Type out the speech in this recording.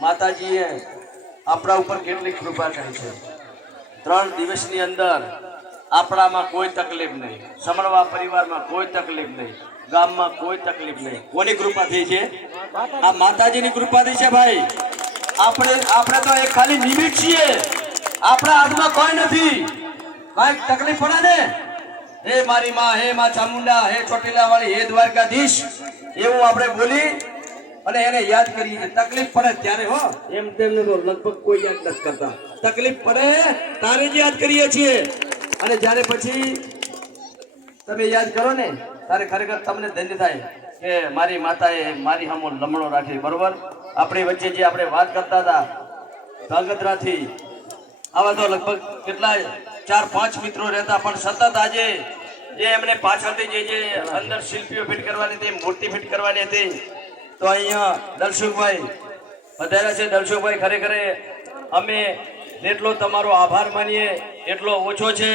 માતાજીએ આપણા ઉપર કેટલી કૃપા કરી છે. ત્રણ દિવસની અંદર આપણામાં કોઈ તકલીફ નહીં. સમણવા પરિવારમાં કોઈ તકલીફ નહીં. ગામમાં કોઈ તકલીફ નહીં. કોની કૃપા થઈ છે? આ માતાજીની કૃપા થઈ છે ભાઈ. આપણે આપણે તો એક ખાલી નિમિત્ત છીએ. આપણા હાથમાં કોઈ નથી. કાંઈક તકલીફ પડે ને? હે મારી માં, હે માં ચામુંડા, હે ચોટીલા વાળી હે દ્વારકાધીશ. એવું આપણે બોલી અને એને યાદ કરીએ તકલીફ પડે ત્યારે હો. એમ તેમને તો લગભગ કોઈ યાદ નથી કરતા. તકલીફ પડે તારે જ યાદ કરીએ છીએ. અને જ્યારે પછી તમે યાદ કરો ને ત્યારે ખરેખર તમને ધન્ય થાય કે મારી માતાએ મારી સામો લમણો રાખી બરોબર? આપણી વચ્ચે જે આપણે વાત કરતા હતા ધ્રાંગધ્રાથી આવા તો લગભગ કેટલા ચાર પાંચ મિત્રો રહેતા પણ સતત આજે જે એમને પાછળથી જે જે અંદર શિલ્પીઓ ફિટ કરવાની હતી મૂર્તિ ફિટ કરવાની હતી તો અહીંયા દર્શકભાઈ વધારે છે. દર્શકભાઈ ખરેખર અમે જેટલો તમારો આભાર માનીએ એટલો ઓછો છે.